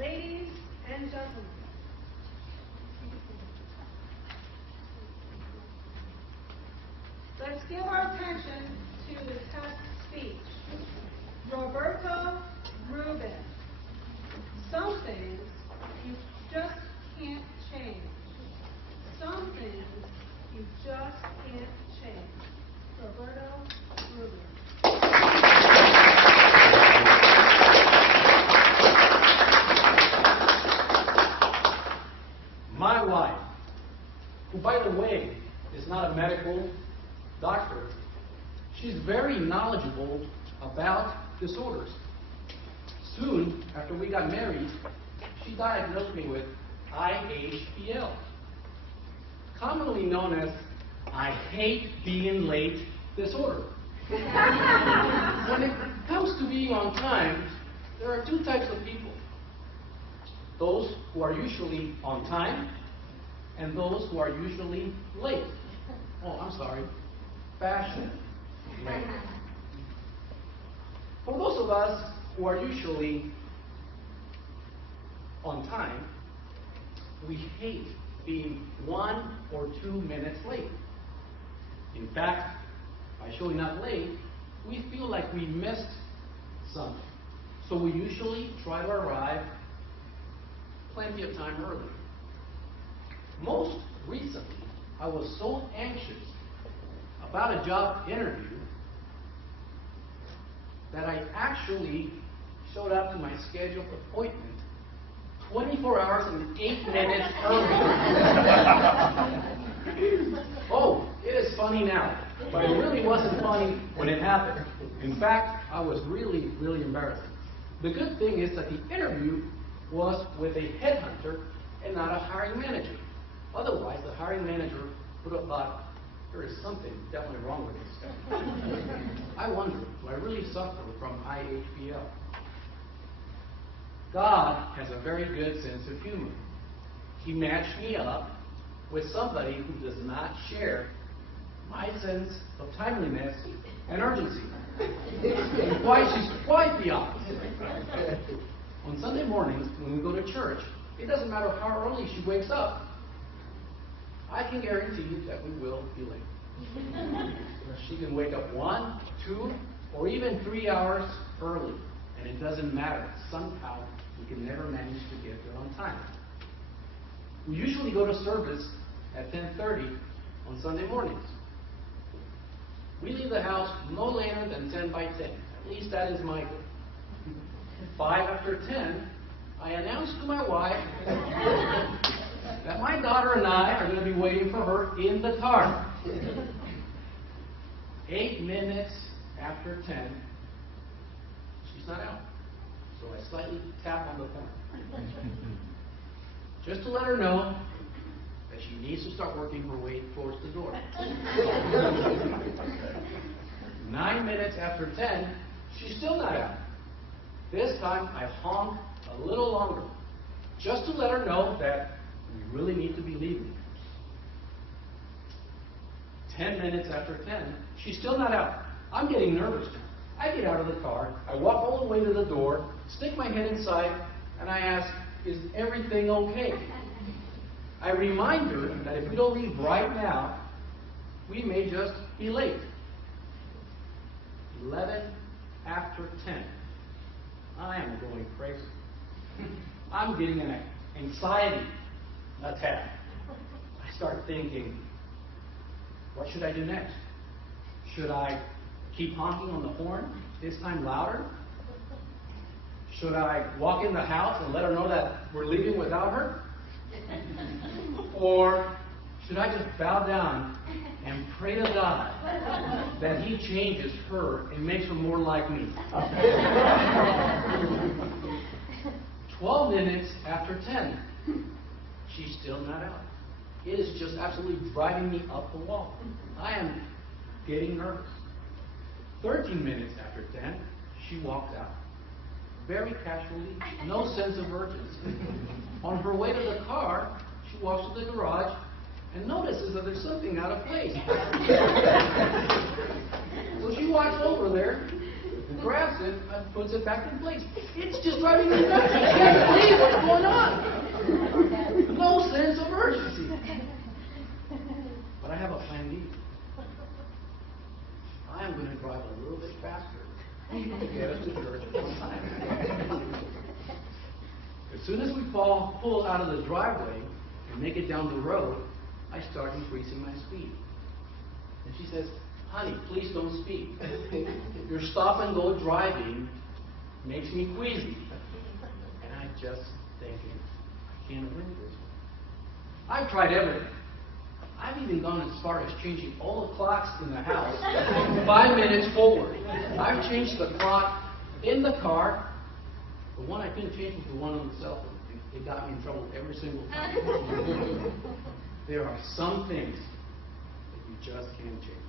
Ladies and gentlemen, let's give our attention to the test speech. Roberto Rubin. Some things you just can't change. Some things you just can't change. Roberto Rubin. My wife, who by the way is not a medical doctor, she's very knowledgeable about disorders. Soon after we got married, she diagnosed me with IHPL, commonly known as I hate being late disorder. When it comes to being on time, there are two types of people. Those who are usually on time and those who are usually late. Oh, I'm sorry. Fashion late. For those of us who are usually on time, we hate being 1 or 2 minutes late. In fact, by showing up late, we feel like we missed something. So we usually try to arrive plenty of time early. Most recently, I was so anxious about a job interview that I actually showed up to my scheduled appointment 24 hours and 8 minutes early. Oh, it is funny now, but it really wasn't funny when it happened. In fact, I was really, really embarrassed. The good thing is that the interview was with a headhunter and not a hiring manager. Otherwise, the hiring manager would have thought, there is something definitely wrong with this guy. I wonder, do I really suffer from IHPL? God has a very good sense of humor. He matched me up with somebody who does not share my sense of timeliness and urgency. She's quite the opposite. On Sunday mornings, when we go to church, it doesn't matter how early she wakes up. I can guarantee you that we will be late. She can wake up 1, 2, or even 3 hours early, and it doesn't matter. Somehow, we can never manage to get there on time. We usually go to service at 10:30 on Sunday mornings. We leave the house no later than 10 by 10. At least that is my goal. 5 after 10, I announce to my wife that my daughter and I are going to be waiting for her in the car. 8 minutes after 10, she's not out. So I slightly tap on the horn, just to let her know that she needs to start working her way towards the door. 9 minutes after 10, she's still not out. This time I honk a little longer, just to let her know that we really need to be leaving. 10 minutes after 10, she's still not out. I'm getting nervous now. I get out of the car, I walk all the way to the door, stick my head inside, and I ask, is everything okay? I remind her that if we don't leave right now, we may just be late. 11 after 10. I am going crazy. I'm getting an anxiety attack. I start thinking, what should I do next? Should I keep honking on the horn, this time louder? Should I walk in the house and let her know that we're leaving without her? Or should I just bow down and pray to God that He changes her and makes her more like me? 12 minutes after 10, she's still not out. It is just absolutely driving me up the wall. I am getting nervous. 13 minutes after 10, she walks out. Very casually, no sense of urgency. On her way to the car, she walks to the garage and notices that there's something out of place. So she walks over there grabs it and puts it back in place. It's just driving me nuts. I can't believe what's going on. No sense of urgency. But I have a plan B. I'm going to drive a little bit faster to get us to church on time. As soon as we pull out of the driveway and make it down the road, I start increasing my speed. And she says, honey, please don't speed. Your stop and go driving makes me queasy. And I just thinking, I can't win this one. I've tried everything. I've even gone as far as changing all the clocks in the house 5 minutes forward. I've changed the clock in the car. The one I couldn't change was the one on the cell phone. It got me in trouble every single time. There are some things that you just can't change.